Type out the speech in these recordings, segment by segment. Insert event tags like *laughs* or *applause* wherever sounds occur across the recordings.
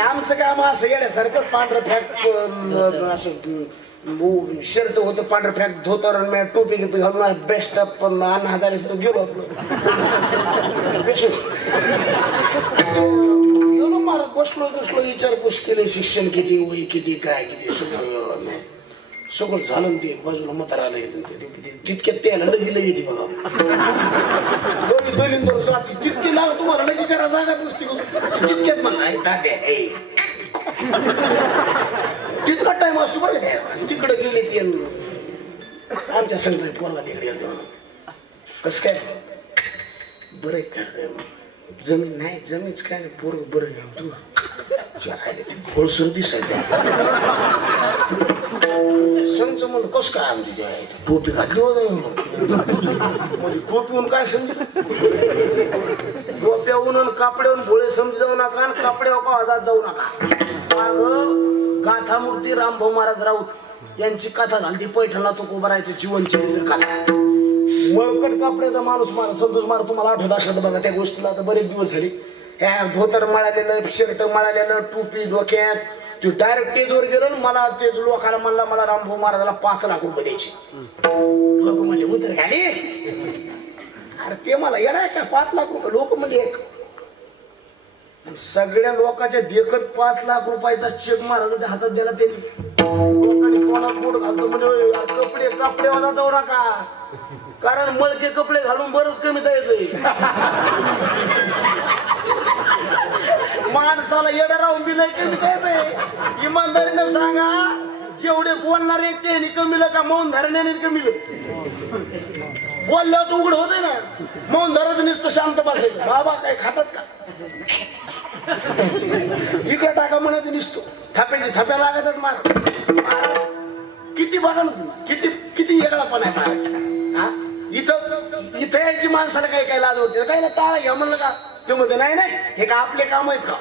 आमचं काम असं येण्यासारखं पांढरं फॅक असं शर्ट होतं पांढरं फॅक धोतर टोपी गिपी घालून बेस्ट अण्णा हजार गेलो आपलं. गेलो मारत बसलो बसलो विचारपूस केली शिक्षण किती वय किती काय किती सगळं. सगळं झालं ना ते बाजूला मतार आलं तितक्यात त्याला लगी लगी ती बघा. दोन्ही बहिणींवर जाती तितकी लाग तुम्हाला लगी करा जागा नसती तितक्यात म्हणा "हे तितका टाइम असतो बरं का तिकडे गेले ते आमच्या संघ पोरगा तिकडे गेलो कसं काय? बरं काय जमीन नाही जमीनच काय नाही पोरग बरं आहे. तू खोडसर दिसायचं संच म्हणलं कसं काय आमची आहे? टोपी घातली होतं. म्हणजे टोपीहून काय समजत टोप्याहून आणि कापड्याहून भोळे समजी जाऊ नका आणि कापड्यावर का आजाद जाऊ नका. गाथा मूर्ती रामभाऊ महाराज राऊत यांची कथा झाली ती पैठणला तो उभं राहायचं जीवन चरित्र कथा. मळकट कापड्याचा माणूस मार संतोष मार तुम्हाला आठवत असलं तर बघा त्या गोष्टीला आता बरेच दिवस झाले. ह्या धोतर मळालेलं शर्ट मळालेलं टोपी डोक्यात. तू डायरेक्ट टेजवर गेलो मला ते लोकाला म्हणला मला रामभाऊ महाराजाला पाच लाख रुपये द्यायचे. लोक म्हणजे उतर घाली अरे ते मला येणार का? पाच लाख रुपये. लोक म्हणजे एक. सगळ्या लोकांच्या देखत पाच लाख रुपयाचा चेक महाराजाच्या हातात दिला त्यांनी. लोकांनी कोणाला पोट घालतो म्हणजे कपडे कपडे वाजा जाऊ नका कारण मळके कपडे घालून बरंच कमी येतोय माणसाला येडा राहून बी लय कमी येतोय इमानदारीनं सांगा जेवढे बोलणारे ते कमीलं का मौन धरण्याने कमीलं बोलल्यावर उघड होते ना. मौन धरत नुसतं शांत बसायचं. बाबा काय खातात का? इकडे टाका म्हणायचं निसतो. थाप्याची थाप्या लागतच मार. किती बघा ना तुम्ही. किती किती येगळापण आहे हा? इथं इथं यायची माणसाला काही काही लाज होते काही ना टाळा घ्या म्हणलं का? ते म्हणते नाही नाही हे का आपले काम आहेत का?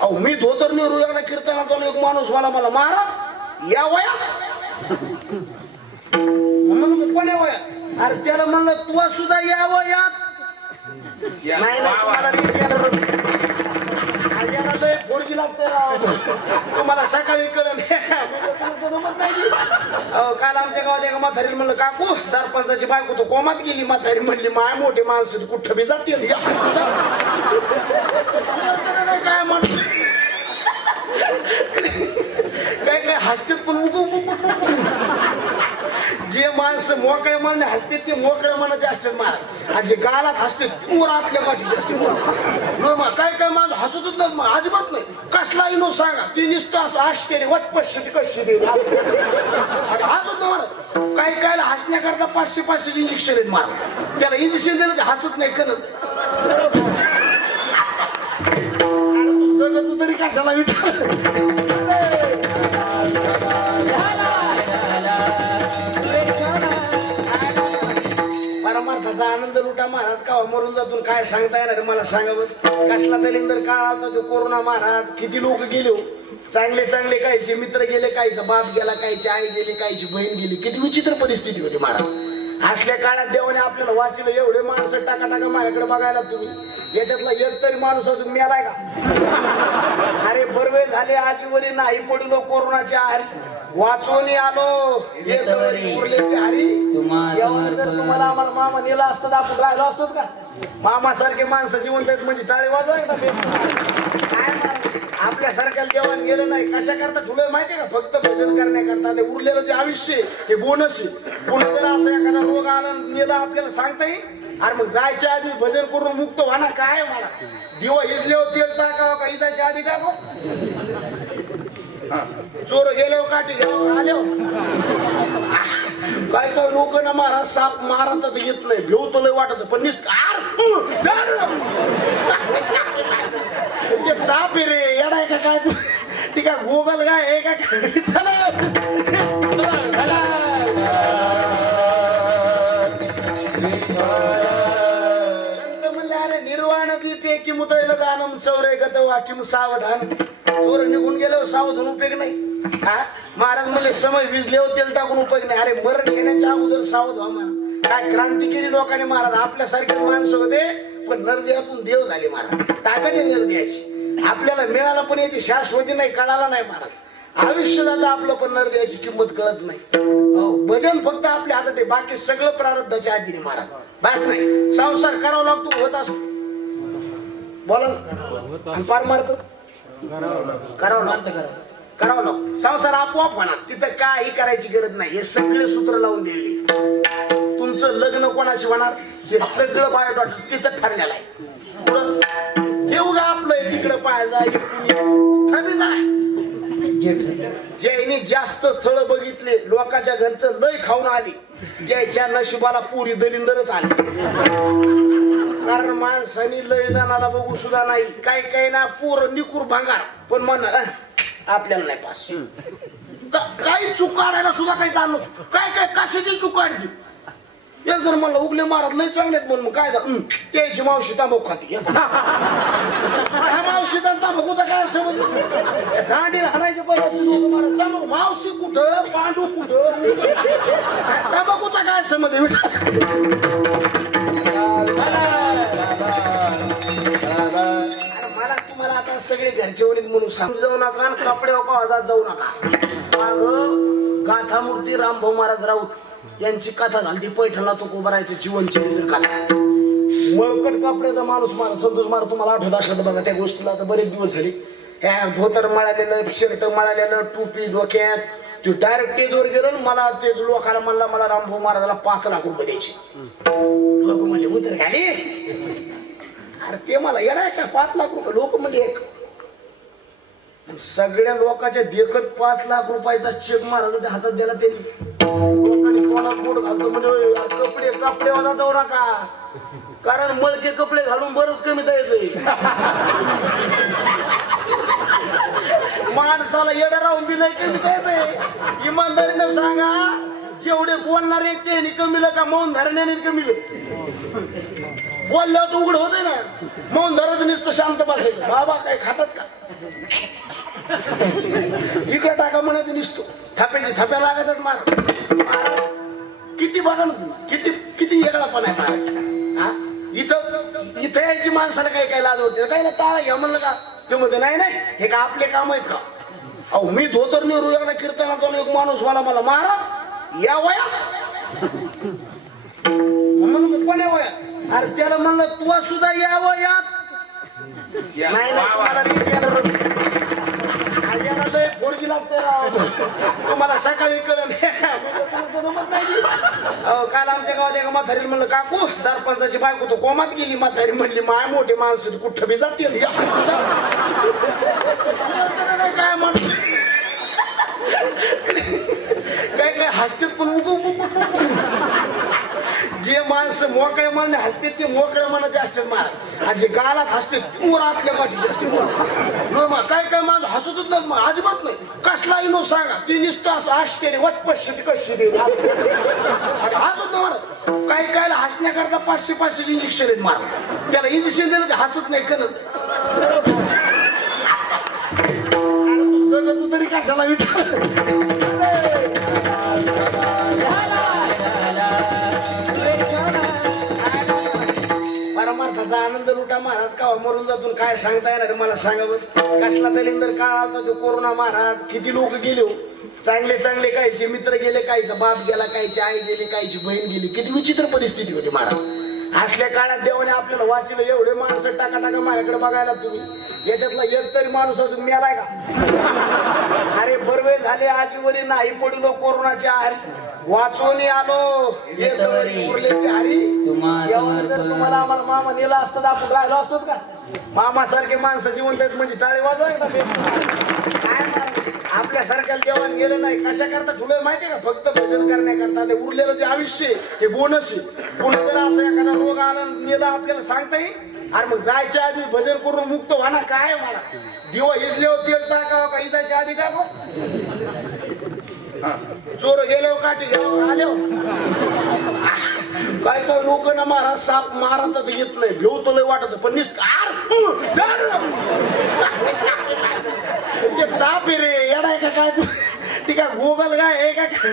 अहो मी धोतर नेहरू एकदा कीर्तनात एक माणूस मला मला महाराज या वयात? म्हणलं पण या वयात? अरे त्याला म्हणलं तू सुद्धा या वयात. नाही नाही लय पोरगी लागते राव. तुम्हाला सकाळी कळलं. अहो, काल आमच्या गावात एका म्हातारीला म्हणलं काकू सरपंचाची बायको तो कोमात गेली? म्हातारी म्हणली माय मोठे माणसं कुठं बी जातील. या, *laughs* जा. काय म्हण काय काय हसतेत पण उगू जे माणसं मोकळे मनाने हसतात ते मोकळ्या मनाचे असतात महाराज आणि जे गालात हसतात पूर आतल्या गाठीचे असते नो मा काय काय माणसं हसतच नाही मग अजिबात नाही. कसलाही नो सांगा. ती नुसतं असं आश्चर्य वत पश्चिती कशी दे हसत नाही म्हणत. काही कायला हसण्याकरता पाचशे पाचशे इंजेक्शन आहेत मार. त्याला इंजेक्शन दिलं ते हसत नाही करत तू तरी कशाला विचार महाराज मरून जातून काय सांगता येणार मला सांगा बरं. कसला दलिंदर काळ आलता तो कोरोना महाराज किती लोक गेले हो. चांगले चांगले कायचे मित्र गेले कायचा बाप गेला कायची आई गेली कायची बहीण गेली. किती विचित्र परिस्थिती होती महाराज. असल्या काळात देवाने आपल्याला वाचलं एवढे माणसं टाका टाका माझ्याकडे बघायला तुम्ही. याच्यातला एक तरी माणूस अजून मेलाय का? अरे बरवे झाले आजीवरी नाही पडलो कोरोनाचे आहार. वाचून आलो. तुम्हाला आम्हाला मामा नेला असतं आपण राहिलो असतो का? मामा सारखे माणसं जिवंत आहेत म्हणजे टाळे वाजवा एकदा बेस्ट. काय मारा? आपल्यासारख्याला जेवण गेलं नाही. कशा करता? ठुलं माहितीये का? फक्त भजन करण्याकरता ते उरलेलं जे आयुष्य हे बोनस आहे. पुन्हा जर असं एखादा रोग आला नेला आपल्याला सांगता येईल? अरे मग जायच्या आधी भजन करून मुक्त व्हा ना काय मला? दिवा हिजल्यावर तेल टाकावं का? हिजायच्या आधी टाकू? चोर गेलो काठी घ्यावं आल्यावर? काय काय लोक ना मारा साप मारा तर येत नाही. घेऊ तो लय वाटत पण नुसतं साप आहे रे येडाय का काय तू? ती काय गोगल काय आहे का काय? दानम चौरे गत वाकिम सावधान. चोर निघून गेल्यावर सावधान उपयोग नाही. हा? महाराज म्हणले समय विजले तेल टाकून उपयोग नाही. अरे मरण घेण्याच्या अगोदर सावध व्हा महाराज. काय क्रांती केली लोकांनी महाराज? आपल्यासारखे माणसं होते पण नरदेहातून देव झाले महाराज. ताकद आहे नरदेहाची. आपल्याला मिळाला पण याची शाश्वती नाही कळाला नाही महाराज. आयुष्य जातं आपलं पण नर किंमत कळत नाही. हो, भजन फक्त आपल्या हातात आहे बाकी सगळं प्रारब्धाच्या आधीने महाराज. बस नाही. संसार करावा लागतो होत असतो. बोला ना. आणि पार मारत. करावं लागतं. करावं लागतं. संसार आपोआप होणार. तिथं काही करायची गरज नाही. हे सगळे सूत्र लावून दिले तुमचं लग्न कोणाशी होणार? हे सगळं बायोडॉट तिथं ठरलेलं आहे. पुढं हे उगा आपलं तिकडं पाहायला. जाय जास्त स्थळ बघितले लोकांच्या घरचं लय खाऊन आली. त्याच्या नशिबाला पुरी दलिंदरच आली. कारण माणसानी लय जणाला बघू सुद्धा नाही. काही काही ना पूर निकूर भांगार. पण म्हणणार "अह, आपल्याला नाही पास. का- काही चूक काढायला सुद्धा काही ताण नव्हतं. काय काय कशाची चूक काढली एक जर मला उगले मारत लय चांगलेत म्हणून. मग काय झालं? हं, त्याची मावशी तांबाखू खाती. ह्या मावशी तांबाखूचा काय संबंध? दांडी हाणायचे पहिले लोक मारत तांबाखू मावशी कुठं? पांडू कुठं? तांबाखूचा काय संबंध? आहे? आणि सगळे घरचे वडील म्हणून सांगू. जाऊ नका आणि कपडे आवाजात जाऊ नका. गाथा मूर्ती रामभाऊ महाराज राऊत यांची कथा झाली. ती पैठणला तो उभारायचे जीवन चरित्र कथा मळकट कपड्याचा माणूस मारा संतोष मारा तुम्हाला आठवत असलं तर बघा त्या गोष्टीला आता बरेच दिवस झाले. ह्या धोतर मळालेलं शर्ट मळालेलं टोपी डोक्यात. तू डायरेक्ट टेजवर गेलो मला ते लोकाला म्हणला मला रामभाऊ महाराजाला पाच लाख रुपये द्यायचे. लोक म्हणले उतर खाली अरे ते मला येणार का? पाच लाख रुपये. लोक म्हणजे एक. सगळ्या लोकांच्या देखत पाच लाख रुपयाचा चेक महाराजाच्या हातात दिला त्यांनी. लोकांनी कोणात बोट घालतो म्हणजे "ओय, कपडे कपडे वाला जाऊ नका कारण मळके कपडे घालून बरंच कमी द्यायचंय माणसाला येडा राहून बी लय कमी द्यायचंय इमानदारीनं सांगा जेवढे बोलणारे ते कमीलं का मौन धरण्याने कमीलं बोलल्यावर तर उघड होते ना. म्हणून दरच नुसतं शांत बसायचं. बाबा काय खातात का? इकडे टाका म्हणायचं निसतो. थाप्याची थाप्या लागतच मार. मार. किती बघा ना तुम्ही. किती किती वेगळापण आहे महाराज हा? इथं इथं यायची माणसाला काही काही लाज होते काही ना टाळा घ्या म्हणलं का? ते म्हणते नाही नाही हे का आपले काम आहेत का? अहो मी धोतर नेहरू एकदा कीर्तनात आलो एक माणूस मला मला महाराज या वयात? म्हणून मग पण या वयात? अरे त्याला म्हणलं तू सुद्धा या वयात नाही तुम्हाला रीत येणार होती. आज याला लय फोडची लागते राव. तुम्हाला सकाळी कळलं अहो, काल आमच्या गावात एका म्हातारी म्हणलं काकू सरपंचाची बायको तो कोमात गेली. म्हातारी म्हणली माय मोठे माणसं कुठं बी जातील. या, काय म्हण? काय काय हसतात पण उगू उगू उगू. जे माणसं मोकळे मनाने हसतात ते मोकळे मनाचे असतात महाराज. आणि जे गालात हसतात पूर आतल्या गाठीचे असते होय काय काय माणसं हसतच नाही मग अजिबात नाही. कसलाही नो सांगा ती नुसतं असं आश्चर्य वत पश्चिती कशी दे हसत म्हणत काही कायला हसण्याकरता पाचशे पाचशे इंजेक्शन आहेत मार त्याला इंजेक्शन दिलं ते हसत नाही करत तू तरी कशाला विचार महाराज का मरून जातून काय सांगता येणार मला सांगा बरं. कसला दलिंदर काळ आलता तो कोरोना महाराज. किती लोक गेले हो. चांगले चांगले कायचे मित्र गेले कायचा बाप गेला कायची आई गेली कायची बहीण गेली. किती विचित्र परिस्थिती होती महाराज असल्या काळात देवाने आपल्याला वाचलं एवढे माणसं टाका टाका माझ्याकडे बघायला तुम्ही. याच्यातला तरी माणूस अजून मेलाय का? अरे बरवे झाले आजीवरी नाही पडलो कोरोनाच्या वाचवून आलो. येतवरी उरले हरी. तुम्हाला आम्हाला मामा नेला असतं तर आपण राहिलो असतो का? मामा सारखे माणसं जिवंत आहेत म्हणजे टाळे वाजवा एकदा बेस्ट. काय मामा? आपल्या सारख्याला देवान गेलं नाही. कशा करता ठुलं माहितीये का? फक्त भजन करण्याकरता. ते उरलेलं जे आयुष्य आहे, हे बोनस आहे. पुन्हा जर असं एखादा रोग आला नेला आपल्याला सांगता येईल? अरे मग जायच्या आधी भजन करून मुक्त व्हाना काय मला? दिवा हिजल्यावर तेल टाकावं का? हिजायच्या आधी टाको? चोर गेलो काठी घ्यावं आलो काय काय लोक ना मारा साप मारा तर येत नाही. घेऊ तो लय वाटत पण निस्त. साप रे येडा का काय? तू ती काय गोगल काय आहे का काय?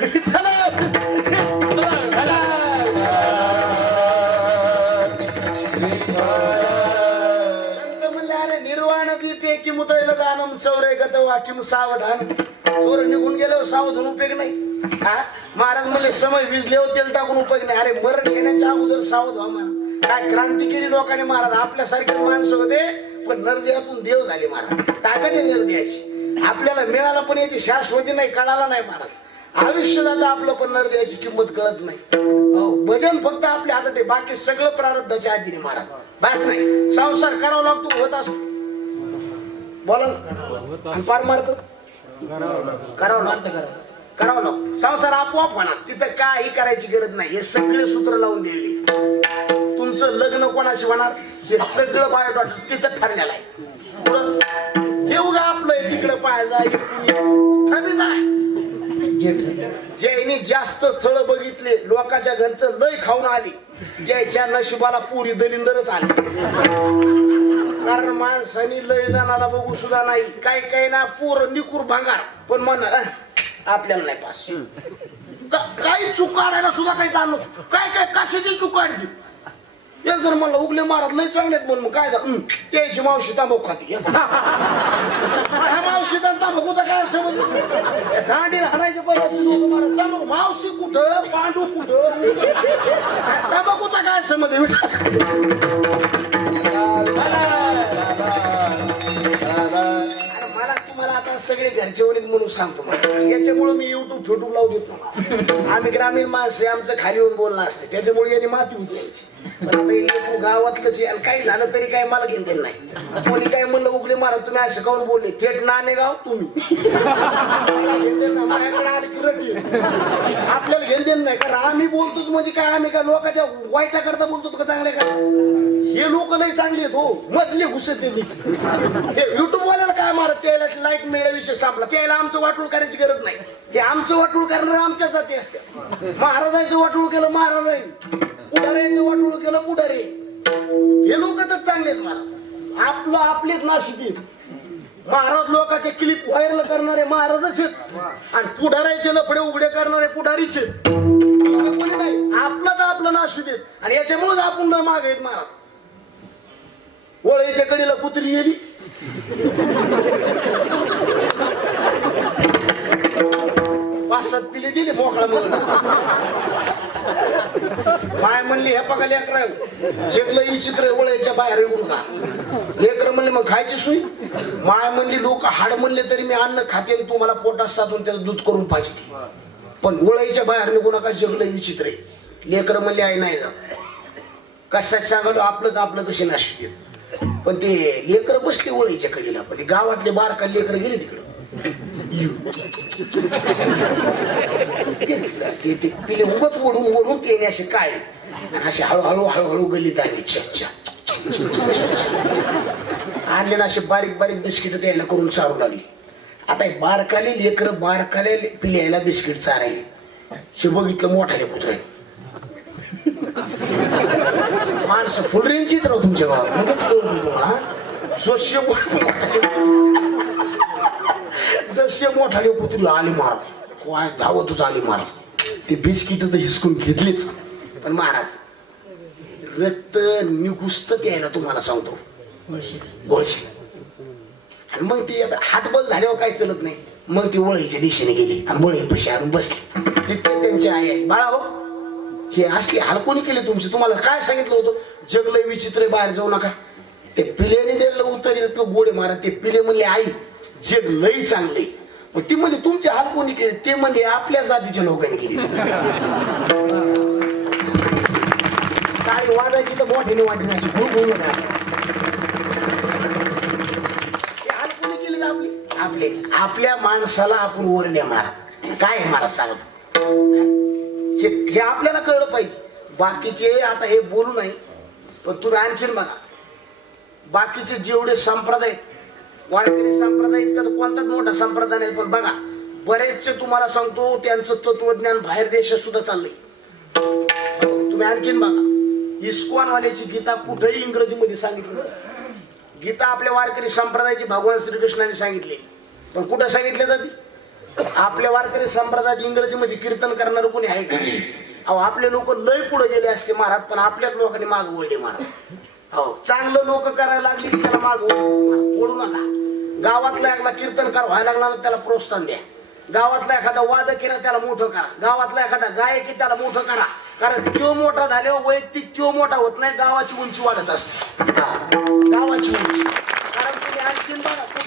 *laughs* गत वाकिम सावधान? चोर निघून गेल्यावर हो, सावधान उपयोग नाही. हा? महाराज म्हणले समय विजले तेल टाकून उपयोग नाही. अरे मरण घेण्याच्या अगोदर सावध व्हा महाराज काय क्रांती केली लोकांनी महाराज? आपल्यासारखे माणसं होते पण नरदेहातून देव झाले महाराज. ताकद आहे नरदेहाची. आपल्याला मिळाला पण याची शाश्वती नाही कळाला नाही महाराज. आयुष्य जातं आपलं पण नरदेहाची किंमत कळत नाही. हो, भजन फक्त आपल्या हातात आहे बाकी सगळं प्रारब्धाच्या आधीने महाराज. बस नाही. संसार करावा लागतो होत असतो. बोला ना. आणि पारमार्थ करावं लागतं करावं लागतं संसार आपोआप होणार. तिथं काही करायची गरज नाही. हे सगळे सूत्र लावून दिले तुमचं लग्न कोणाशी होणार? हे सगळं बायोडॉट तिथं ठरलेलं आहे. पुढं हे उगा आपलं तिकडं पाहायला जाय जाय ज्यांनी जास्त स्थळ बघितले लोकांच्या घरचं लय खाऊन आली. ज्याच्या नशिबाला पुरी दलिंदरच आली. कारण माणसानी लय जणाला बघू सुद्धा नाही. काही काही ना पोर निकूर भांगार. पण म्हणणार "अं, आपल्याला नाही पास. का- काही चूक काढायला सुद्धा काही नव्हतं. काय काय कशाची चूक काढते एक जर म्हणलं उगले महाराज लय चांगले आहेत म्हणून. मग काय झालं? "हं, त्याची मावशी तांबाखू खाती. ह्या मावशी आणि तांबाखूचा काय संबंध? दांडी हाणायचे पहिले तांबाखू मावशी कुठं? पांडू कुठं? तांबाखूचा काय संबंध? आहे? सगळे घरचे वणीत म्हणून सांगतो याच्यामुळे मी युट्यूब फेटूब लावू देतो आम्ही ग्रामीण माणसं आमचं खाली येऊन बोलणं असते. त्याच्यामुळे यांनी माती उचलायची पण आता लेकरू गावातलंच आहे आणि काही झालं तरी काय मला घेऊन देणं नाही. कोणी काय म्हणलं उगले मारा तुम्ही असं काऊन बोलले? थेट नाणे गाव तुम्ही घेणं देणं नाही. आपल्याला घेऊन नाही. कारण आम्ही बोलतो म्हणजे काय? आम्ही काय लोकांच्या वाईटाकरता बोलतो का चांगल्या करता? हे लोक लय चांगले आहेत हो. मधले घुसत ते युट्यूब वाल्याला काय मारत त्याला लाईक मिळा विषय संपला. त्याला आमचं वाटूळ करायची गरज नाही. ते आमचं वाटूळ करणार आमच्या जाती असते महाराजांचं वाटूळ केलं महाराजांनी. पुढाऱ्यांचं वाटूळ केलं पुढारे. हे लोकच चांगले आहेत महाराज आपलं आपलेच नाशिक महाराज लोकांचे क्लिप व्हायरल करणारे महाराजच आहेत. आणि पुढाऱ्याचे लफडे उघडे करणारे पुढारीच आहेत. कोणी नाही. आपलं तर आपलं नाश देत आणि याच्यामुळेच आपण न माग आहेत महाराज. वळीच्या कडीला कुत्री येली. पाच सात पिले दिले मोकळा म्हणून माय म्हणली हे बघा लेकर शेकलं ही चित्र वळायच्या बाहेर येऊन का? लेकर म्हणले मग खायची सुई माय म्हणली लोक हाड म्हणले तरी मी अन्न खाते आणि तुम्हाला पोटात साधून त्याचं दूध करून पाहिजे. पण वळायच्या बाहेर निघू नका जगलं विचित्र आहे. लेकर म्हणले आई नाही जा कशात सांगलो आपलंच आपलं कसे नाशिक पण ते लेकर बसले ओळीच्या कडीला पण ते गावातले बारका लेकर गेले तिकडं. ते ते पिले उगच ओढून ओढून ते असे काढले असे हळूहळू हळूहळू गल्लीत आले. चच्चा आणले ना असे बारीक बारीक बिस्किट द्यायला करून चारू लागली. आता बारकाले लेकर बारकाले पिल्याला बिस्किट चारायले. हे बघितलं मोठाले कुत्रे. माणसं फुल राहू तुमच्या गावात. मगच कळून तुम्हाला स्वस्य जसे मोठाले कुत्री आली मार काय धावतच आली मार ते बिस्किट तर हिसकून घेतलीच. पण महाराज रक्त निघुस्त द्यायला तुम्हाला सांगतो. गोळशी. आणि मग ती आता हातबल झाल्यावर काही चलत नाही. मग ती वळीच्या दिशेने गेली आणि वळी पशी आणून बसली. तिथे त्यांची आई आहे. बाळा हो. हे असली हाल कोणी केले तुमचे तुम्हाला काय सांगितलं होतं? जग लय विचित्र बाहेर जाऊ नका. ते पिल्याने दिलं उत्तर गोडे मारा ते पिले म्हणले आई जग लई चांगले मग ती म्हणजे तुमचे हाल कोणी केले ते म्हणजे आपल्या जातीच्या लोकांनी केले. काय वाजायची तर मोठ्याने वाजली अशी खूप बोलू नका हाल कोणी केले तर आपले? आपले. आपल्या माणसाला आपण ओरल्या मारा. काय मारा मला हे हे आपल्याला कळलं पाहिजे. बाकीचे आता हे बोलू नाही पण तुम्ही आणखीन बघा. बाकीचे जेवढे संप्रदाय वारकरी संप्रदाय इतका तर कोणताच मोठा संप्रदाय नाही पण बघा बरेचसे तुम्हाला सांगतो त्यांचं तत्वज्ञान बाहेर देशात सुद्धा चाललंय. तुम्ही आणखीन बघा इस्कॉनवाल्याची गीता कुठेही इंग्रजीमध्ये सांगितलं गीता आपल्या वारकरी संप्रदायाची भगवान श्रीकृष्णाने सांगितले. पण कुठं सांगितलं जाते? आपल्या वारकरी संप्रदायात इंग्रजीमध्ये कीर्तन करणार कोणी आहे का? अहो आपले लोक लय पुढे गेले असते महाराज पण आपल्याच लोकांनी माग ओढले महाराज. हो चांगलं लोक करायला लागली की त्याला माग ओढू नका. गावातला एखादा कीर्तनकार व्हायला लागला ना त्याला प्रोत्साहन द्या. गावातला एखादा वादक आहे ना त्याला मोठं करा. गावातला एखादा गायक आहे त्याला मोठं करा. कारण त्यो मोठा झाल्यावर वैयक्तिक तो मोठा होत नाही गावाची उंची वाढत असते. गावाची उंची.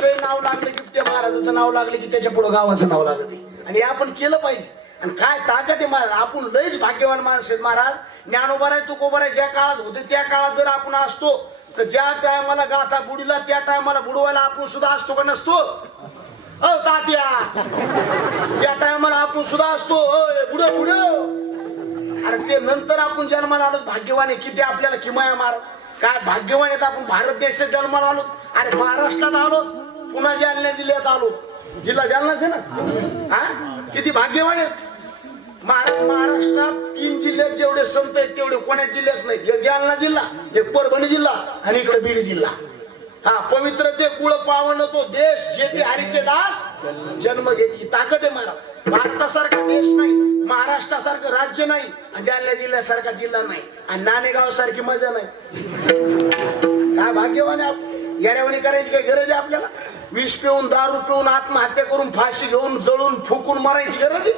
आणखीन नाव लागलं की त्या महाराजाचं नाव लागलं की त्याच्या पुढे गावाचं नाव लागत आणि हे आपण केलं पाहिजे. आणि काय ताकद आहे महाराज? आपण लयच भाग्यवान माणस आहेत महाराज. ज्ञानोबर आहे तुकोबर आहे ज्या काळात होते त्या काळात जर आपण असतो तर ज्या टायमाला गाथा बुडीला त्या टायमाला बुडवायला आपण सुद्धा असतो का नसतो? अ तात्या. त्या टायमाला आपण सुद्धा असतो बुड बुड अरे ते नंतर आपण जन्माला आलो भाग्यवान आहे. किती आपल्याला किमया मार. काय भाग्यवान आहेत आपण? भारत देशात जन्माला आलो. अरे महाराष्ट्रात आलो. पुन्हा जालना जिल्ह्यात आलो. जिल्हा जालनाच आहे ना? हा? किती भाग्यवान आहेत. महाराष्ट्रात तीन जिल्ह्यात जेवढे संत आहेत तेवढे कोण्या जिल्ह्यात नाही एक जालना जिल्हा एक परभणी जिल्हा आणि इकडे बीड जिल्हा. हा पवित्र ते कुळ पावन तो देश जेथे हरीचे दास जन्म घेतली ताकद आहे महाराज. भारतासारखा देश नाही महाराष्ट्रासारखं राज्य नाही आणि जालना जिल्ह्यासारखा जिल्हा नाही आणि नाणेगाव सारखी मजा नाही. काय भाग्यवान आहे आप- येड्यावानी करायची काही गरज आहे आपल्याला? विष पिऊन दारू पिऊन आत्महत्या करून फाशी घेऊन जळून फुकून मरायची गरज आहे?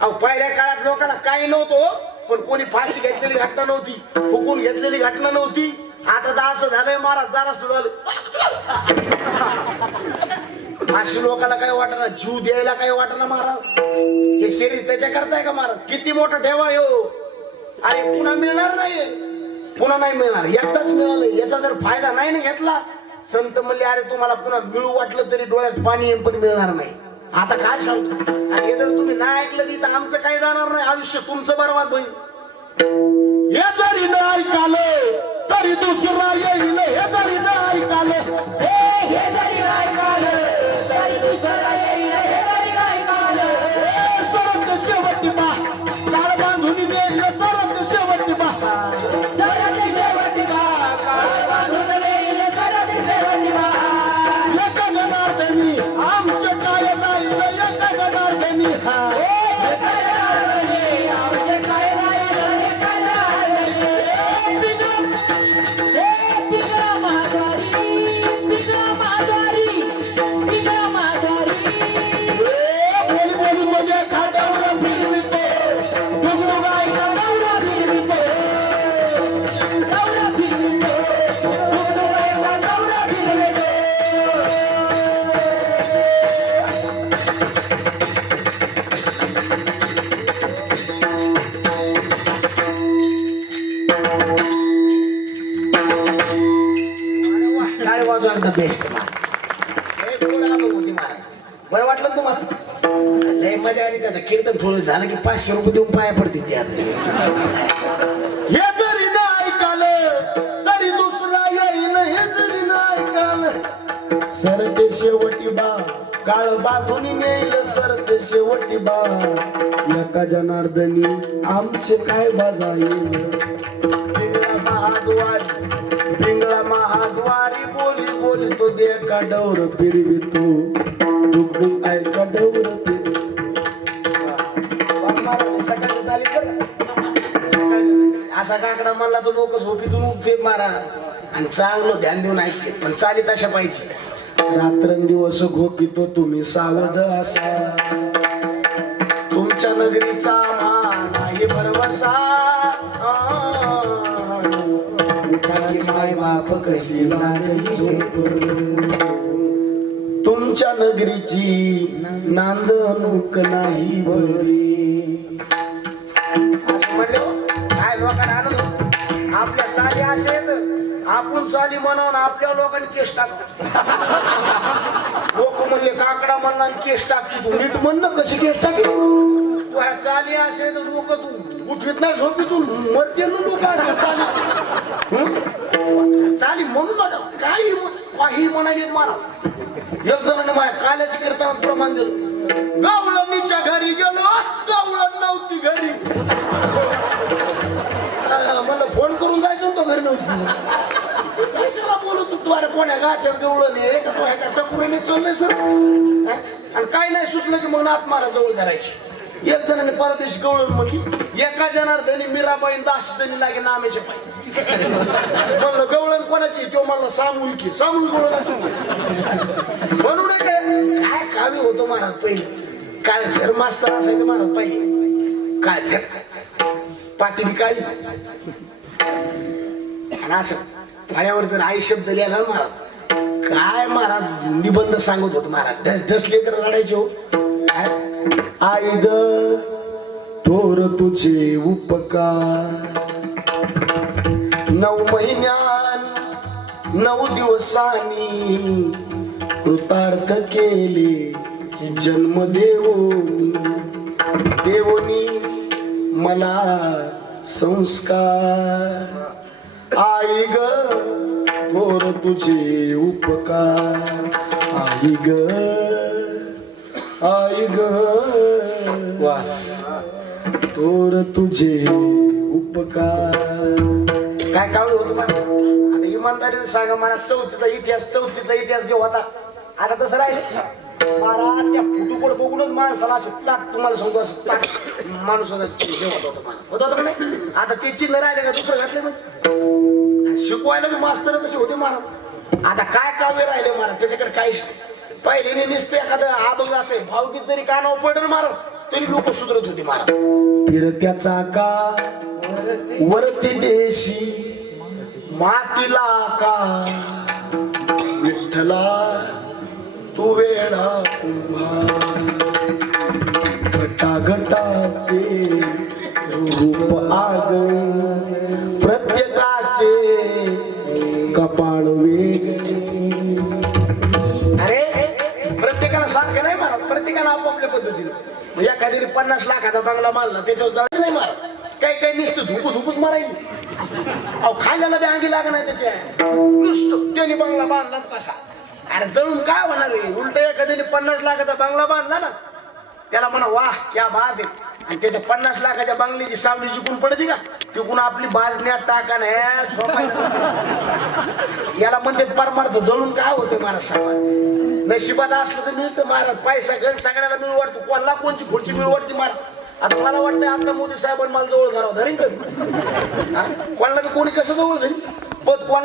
अहो पहिल्या काळात लोकांना काही नव्हतं हो. पण कोणी फाशी घेतलेली घटना नव्हती फुकून घेतलेली घटना नव्हती. आता तर असं झालंय महाराज जरासं झालं. फाशी लोकांना काय वाटणार? जीव द्यायला काय वाटणार महाराज? हे शरीर त्याच्या करताय का महाराज? किती मोठं ठेवा यो. अरे पुन्हा मिळणार नाही पुन्हा नाही मिळणार. एकदाच मिळालं याचा जर फायदा नाही ना घेतला संत म्हणले अरे तुम्हाला पुन्हा मिळू वाटलं तरी डोळ्यात पाणी पण मिळणार नाही. आता काय सांगतो आणि हे जर तुम्ही नाही ऐकलं तर आमचं काही जाणार नाही. आयुष्य तुमचं बरबाद होईल. हे जरी न ऐकालं तरी दुसरा येईल. हे जरी न ऐकालं हे हे जरी न ऐकालं तरी दुसरा झालं की पाचशे रुपये देऊन पाया पडते ते हे जरी न ऐकालं तरी दुसरा येईन हे जरी न ऐकालं. सरते शेवटी बा काळ बांधून सर ते शेवटी बा. एका जनार्दनी आमचे काय बाजा येईल? पिंगळा महाद्वारी पिंगळा महाद्वारी बोली बोली तो दे एका डवर फिरवितो डुकडुक ऐका डवर फिरवितो सकाळी सकाळी असा काकडा म्हणला तर लोक झोपीतून उठते मारा आणि चांगलं ध्यान देऊन ऐकते. पण चाली तशा पाहिजे. रात्रंदिवस घोपितो तुम्ही सावध असा. तुमच्या नगरीचा मान आहे भरवसा. की माय बाप कशी लागली झोप तुमच्या नगरीची नांदणूक नाही बरी म्हणले काय लोकांना आणत होतो. आपल्या चाली असेल आपण चाली म्हणून आपल्या लोकांनी केस टाकतो लोक म्हणले काकडा म्हणला केस टाकतो तू नीट म्हणणं कशी केस टाकी तू ह्या चाली असेल लोक तू उठवीत नाही झोपीतून मरते ना लोक चाली. चाली म्हणून नका काही काही म्हणाली मला. एक जणांनी माझ्या काल्याची करताना प्रमाण दिलं. गावळणीच्या घरी गेलो गावळण नव्हती घरी. कशाला बोलत तू? अरे कोण्या गात्यात गवळण नाही का तो एका टकुरीने चाललंय सर. आणि काय नाही सुचलं की मग आत्माला जवळ धरायची. एक जणांनी परदेश कवळून म्हटली एका जनार्दनी मीराबाई दास जणी लागे नामेचे पाय. म्हणलं गवळण कोणाची तो म्हणलं सामूहिक सामूहिक गवळण म्हणून काय काय कामी होतो महाराज पहिले? काय सर मास्तर असायचं महाराज पहिले? काय सर पाटील काळी? आणि असं फळ्यावर जर आई शब्द लिहिला ना महाराज काय महाराज निबंध सांगत होत महाराज? ढस ढसले तर रडायचे हो. काय? आई ग थोर तुझे उपकार. नऊ महिन्यान नऊ दिवसांनी कृतार्थ केले जन्म देऊन. देवनी मला संस्कार. आई ग थोर तुझे उपकार. आई ग आई ग. थोर तुझे उपकार. काय काय होत आता इमानदारीने सांगा मला चौथीचा इतिहास चौथीचा इतिहास जो होता आता तसं राहील. महाराज त्या फुटूकोड बघूनच माणसाला असं ताट तुम्हाला सांगतो असं ताट माणसाचा हे होत होतं मला. होत होतं का नाही? आता ते चिन्ह राहिले का दुसरं घातले मग शिकवायला मी मास्तर तसे होते महाराज आता काय काव्य राहिले महाराज त्याच्याकडे काय नाही. पहिले नुसते एखादं अभंग असेल भावगीत जरी कानावर पडलं महाराज तरी लोक सुधरत होते महाराज फिरत्याचा का? वरती देशी मातीला का? विठ्ठला तू वेळा घटा घटाचे रूप आगळे प्रत्येकाचे कपाळ वेगळे. अरे प्रत्येकाला सारखं नाही मारत प्रत्येकाला आपापल्या पद्धतीने. एखाद्या एखाद्याने पन्नास लाखाचा बंगला मारला त्याच्यावर जायचं नाही मारत. काही काही नुसतं धुपू धुपूच मारायची. अहो खायला बी अंगी लागणार त्याच्या नुसतं त्याने बंगला बांधलाच कसा? अरे जळून काय होणार उलट एखाद्याने पन्नास लाखाचा बंगला बांधला ना त्याला म्हणा वाह क्या बात आहे आणि त्याच्या पन्नास लाखाच्या बंगल्याची सावली जिकून पडते का? तिकून आपली बाजण्यात टाका ना याला म्हणते परमार्थ जळून काय होते महाराज सांगा. नशिबात असलं तर मिळतं महाराज पैसा घर सगळ्याला मिळू वाटतो कोणाला कोणची खुर्ची मिळू वाटते महाराज? आता मला वाटतं आता मोदी साहेबांनी मला जवळ धरावं धरेन कोणाला कोणी कसं जवळ धरेन? पण कोणाला